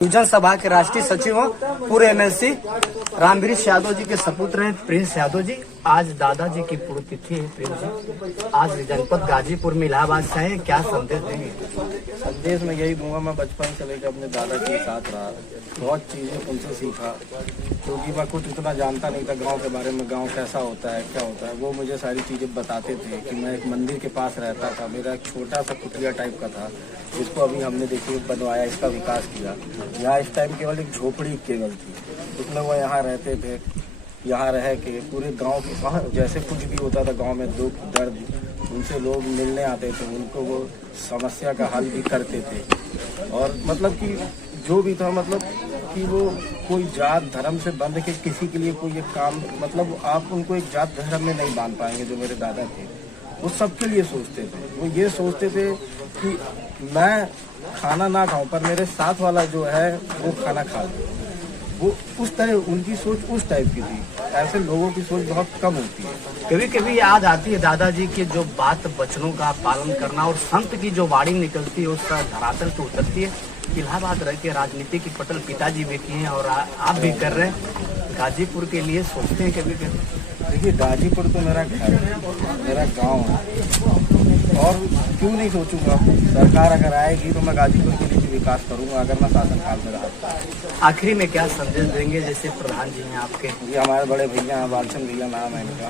युवजन सभा के राष्ट्रीय सचिव हो, पूर्व एमएलसी रामवृक्ष यादव जी के सपुत्र हैं प्रिंस यादव जी। आज दादाजी की पुण्यतिथि है। प्रिंस जी आज जनपद गाजीपुर में इलाहाबाद से आए, क्या संदेश देंगे? संदेश में यही दूंगा, मैं बचपन से लेकर अपने दादा के साथ रहा, बहुत चीजें उनसे सीखा, क्योंकि मैं कुछ उतना जानता नहीं था गांव के बारे में, गांव कैसा होता है क्या होता है। वो मुझे सारी चीजें बताते थे कि मैं एक मंदिर के पास रहता था, मेरा एक छोटा सा कुटिया टाइप का था, जिसको अभी हमने देखिए बनवाया, इसका विकास किया। यहाँ इस टाइम केवल एक झोपड़ी केवल थी, उसमें वो यहाँ रहते थे। यहाँ रह के पूरे गांव के वहाँ जैसे कुछ भी होता था गांव में दुख दर्द, उनसे लोग मिलने आते थे, उनको वो समस्या का हल भी करते थे। और मतलब कि जो भी था, मतलब कि वो कोई जात धर्म से बंध के किसी के लिए कोई एक काम, मतलब आप उनको एक जात धर्म में नहीं बांध पाएंगे। जो मेरे दादा थे वो सबके लिए सोचते थे, वो ये सोचते थे कि मैं खाना ना खाऊं पर मेरे साथ वाला जो है वो खाना खा ले। वो उस तरह उनकी सोच उस टाइप की थी। ऐसे लोगों की सोच बहुत कम होती है। कभी कभी याद आती है दादाजी की जो बात वचनों का पालन करना और संत की जो वाणी निकलती है उसका धरातल तो उतरती है। इलाहाबाद रह के राजनीति की पटल पिताजी भी किए हैं और आप भी कर रहे हैं। गाजीपुर के लिए सोचते हैं कभी कभी? देखिए, गाजीपुर तो मेरा घर है, मेरा गांव है, और क्यों नहीं सोचूंगा। सरकार अगर आएगी तो मैं गाजीपुर के लिए भी विकास करूंगा, अगर मैं शासनकाल में रहा। आखिरी में क्या संदेश देंगे? जैसे प्रधान जी हैं आपके, ये हमारे बड़े भैया हैं, बालचंद भैया नाम है इनका,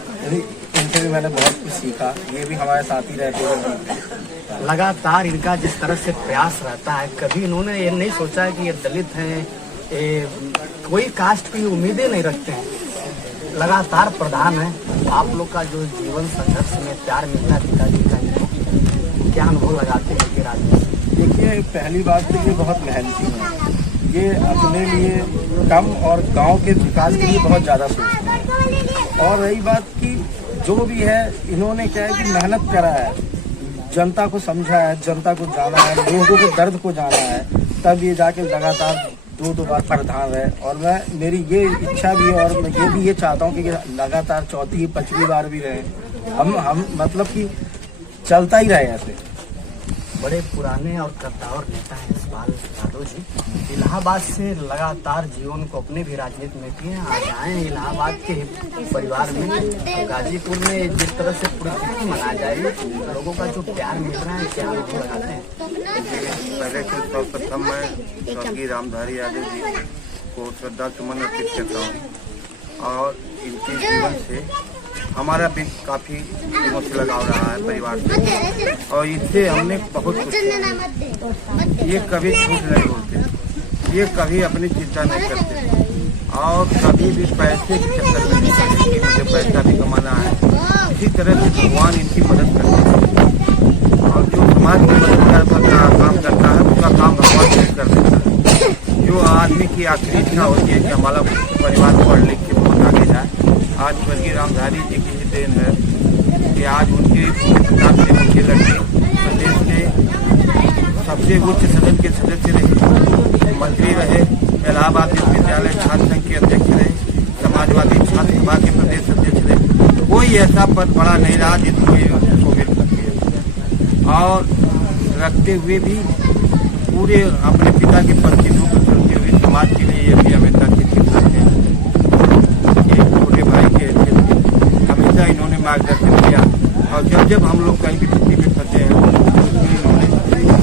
इनसे भी मैंने बहुत कुछ सीखा। ये भी हमारे साथ ही रहते हैं। लगातार इनका जिस तरह से प्रयास रहता है, कभी इन्होंने ये नहीं सोचा है कि ये दलित हैं, कोई कास्ट की उम्मीदें नहीं रखते हैं, लगातार प्रधान है। आप लोग का जो जीवन संघर्ष में प्यार मिलता है पिताजी का, क्या अनुभव लगाते हैं कि राजनीति? देखिए, पहली बात तो ये बहुत मेहनती है, ये अपने लिए कम और गांव के विकास के लिए बहुत ज़्यादा सोचते हैं। और रही बात की जो भी है, इन्होंने क्या है कि मेहनत करा है, जनता को समझा है, जनता को जाना है, लोगों के दर्द को जाना है, तब ये जाके लगातार दो बार प्रधान रहे। और मैं मेरी ये इच्छा भी है, और मैं ये चाहता हूँ कि लगातार चौथी 5वीं बार भी रहे। हम मतलब कि चलता ही रहे ऐसे। बड़े पुराने और कद्दावर नेता हैं इस्माइल यादव जी। इलाहाबाद से लगातार जीवन को अपने भी राजनीति में किए, आज आए हैं इलाहाबाद के परिवार में। गाजीपुर में जिस तरह से पुण्यतिथि मनाया जाएगी, लोगों का जो प्यार मिल रहा है, क्या अनुभव लगाते हैं? पहले तो सर्वप्रथम मैं स्वर्गीय रामधारी यादव जी को श्रद्धा सुमन अर्पित करता हूँ। और इनके जीवन से हमारा भी काफ़ी दिनों से लगाव रहा है परिवार से, और इससे हमने बहुत कुछ। ये कभी झूठ नहीं बोलते, ये कभी अपनी चिंता नहीं करते, और कभी भी पैसे के चक्कर में नहीं पड़ते कि मुझे पैसा भी कमाना है। इसी तरह से भगवान इनकी मदद करते हैं, और जो समाज की मदद का काम करता है उसका काम भगवान भी कर देता है। जो आदमी की आखिरी इच्छा होती है कि हमारा परिवार पढ़ लिख के बहुत आगे जाए, आज स्वर्गीय रामधारी जी की ही देन है कि आज उनके प्रताप से उनके लड़के प्रदेश के सबसे उच्च सदन के सदस्य रहे, मंत्री रहे, इलाहाबाद विश्वविद्यालय छात्र संघ के अध्यक्ष रहे, समाजवादी छात्र सभा के प्रदेश अध्यक्ष रहे। कोई ऐसा पद बड़ा नहीं रहा जिसको मिल सके, और रखते हुए भी पूरे अपने पिता के परिचितों को चलते हुए समाज के लिए ये भी हमेशा चिंतित रहते हैं। छोटे भाई के हमेशा इन्होंने मार्गदर्शन किया, और जब हम लोग कहीं भी छुट्टी में फंसे हैं तो इन्होंने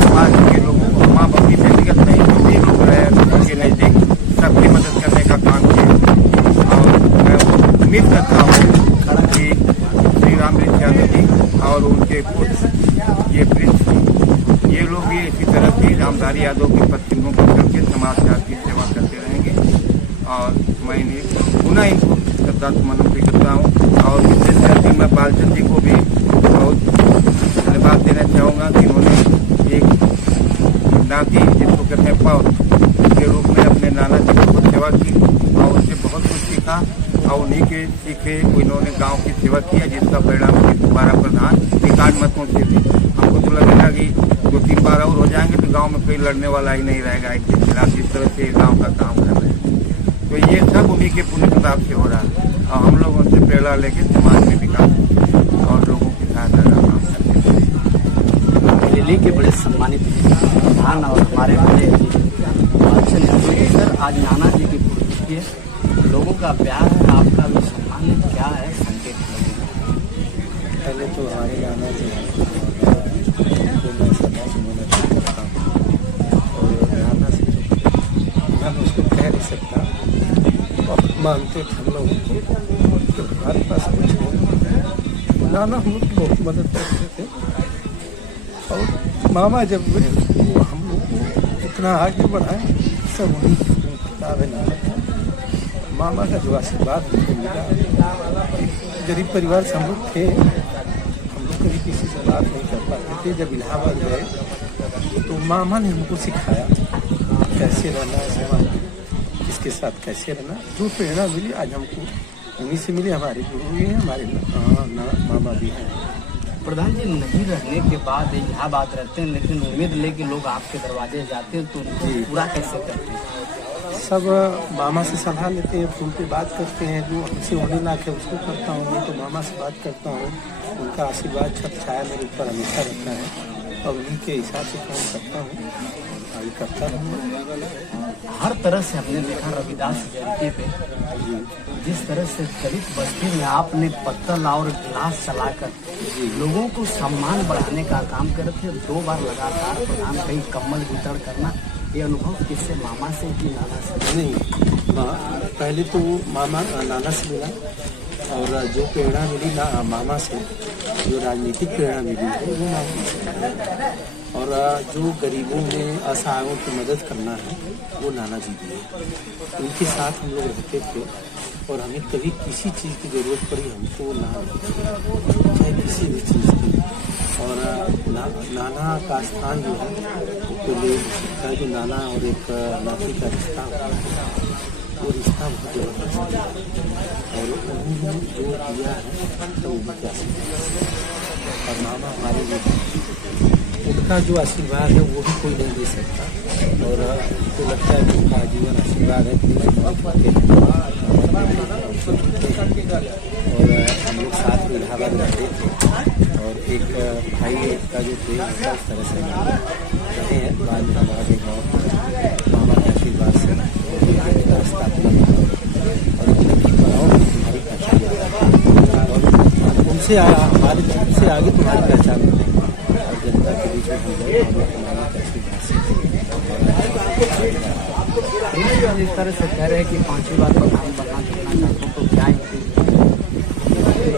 समाज के लोगों को, हम अपनी व्यक्तिगत नहीं, जो भी लोग रहे उनके नज़दीक सबकी मदद करने का काम किया। और मैं उम्मीद करता हूँ कि श्री रामवृक्ष यादव जी और उनके पुत्र ये प्रिंस जी, ये लोग भी इसी तरह से रामधारी यादव के पत्नियों को करके समाज की सेवा करते रहेंगे। और मैं इन्हें पुनः इनको श्रद्धा सुमन अर्पित करता हूँ। और विशेष करके मैं बालचंद जी को भी बहुत धन्यवाद देना चाहूँगा कि उन्होंने एक नाती जिसको कहते हैं पौध के रूप में अपने नाना जी को सेवा की, और उससे बहुत कुछ सीखा, और उन्हीं के सीखे इन्होंने गांव की सेवा किया, जिसका परिणाम दोबारा प्रधान 51 मतों से भी। हमको तो लगेगा कि 2-3 बार और हो जाएंगे तो गांव में कोई लड़ने वाला ही नहीं रहेगा इनके खिलाफ, जिस तरह से गांव का काम कर रहे हैं। तो ये सब उन्हीं के पुण्य प्रताप से हो रहा है, और हम लोग उनसे प्रेरणा लेकर समाज में विकास और लोगों की सहायता का काम करते हैं। दिल्ली के बड़े सम्मानित प्रधान और हमारे बड़े आज नाना जी की पुण्यतिथि है, लोगों का प्यार है, आपका भी सम्मान है, क्या है संकेत लगेगा? पहले तो हमारे नाना जी हैं, तो मैं सदा सुनना चाहता हूँ। और नाना से जो मैं उसको कह नहीं सकता, बहुत मानते थे हम लोग तो हमारे पास कुछ नहीं, नाना हम लोग की बहुत मदद करते थे। और मामा जब वो हम लोग को इतना आगे बढ़ाए, सब वही किताब है नाना का। मामा का जो आशीर्वाद हमको मिला, गरीब परिवार से हम लोग थे, हम लोग कभी किसी से बात नहीं कर पाते थे। जब इलाहाबाद गए तो मामा ने हमको सिखाया कैसे रहना है, समाज में किसके साथ कैसे रहना। जो प्रेरणा मिली आज हमको उन्हीं से मिली। हमारे गुरु भी हैं, हमारे मामा भी हैं। प्रधान जी, नहीं रहने के बाद इलाहाबाद रहते हैं, लेकिन उम्मीद लेके लोग आपके दरवाजे जाते हैं, तो उनको पूरा कैसे करते हैं? सब मामा से सलाह लेते हैं, फोन पे बात करते हैं। जो हमसे होने लायक है उसको करता हूँ, नहीं तो मामा से बात करता हूँ। उनका आशीर्वाद छत छाया मेरे ऊपर हमेशा रहता है और उन्हीं के हिसाब से काम करता हूँ, आगे करता रहूँगा। हर तरह से हमने देखा रविदास जयंती पे जिस तरह से दलित बस्ती में आपने पत्तल और गिलास चलाकर लोगों को सम्मान बढ़ाने का काम करे थे। 2 बार लगातार प्रधान कहीं कम्बल वितरण करना, ये अनुभव किससे, मामा से कि नाना से? नहीं, पहले तो मामा नाना से मिला, और जो प्रेरणा मिली ना मामा से, जो राजनीतिक प्रेरणा मिली है वो मामा से, और जो गरीबों में असहायों की मदद करना है वो नाना जी दिए। उनके साथ हम लोग रहते थे और हमें कभी किसी चीज़ की ज़रूरत पड़ी हमको ना, चाहे किसी भी चीज़ की। और नाना का स्थान जो है वो ले सकता है, जो नाना और एक नाती का रिश्ता होता है, वो रिश्ता बहुत ज़बरदस्त है। और उन्होंने जो दिया है तो वो क्या और मामा हमारे लिए उनका जो आशीर्वाद है वो भी कोई नहीं दे सकता। और मुझको लगता है कि उनका जीवन आशीर्वाद है। और हम लोग साथ में इलाहाबाद रहते थे और एक भाई का जो थे उसका इस तरह से रहे हैं। बाद में हमारे गाँव मामा के आशीर्वाद से रास्ता और तुम्हारी पहचान और उनसे आगे तुम्हारी पहचान बनेगी। जनता के बीच में हो जाए और मामा के आशीर्वाद से। इस तरह से कह रहे हैं कि 5वीं बार प्रधान बनना चाहते हो, तो क्या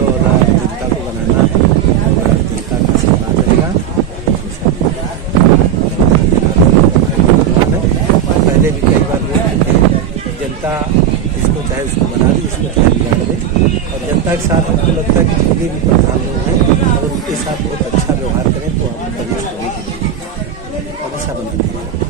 और जनता को बनाना है और जनता का आशीर्वाद रहेगा। पहले भी कई बार बोलते थे जनता जिसको चाहे उसको बना दे, जिसको चाहे बिगाड़ दे। और जनता के साथ हमको लगता है कि जितने भी प्रधान लोग हैं और उनके साथ बहुत अच्छा व्यवहार करें तो हम कभी हमेशा बनाते हैं।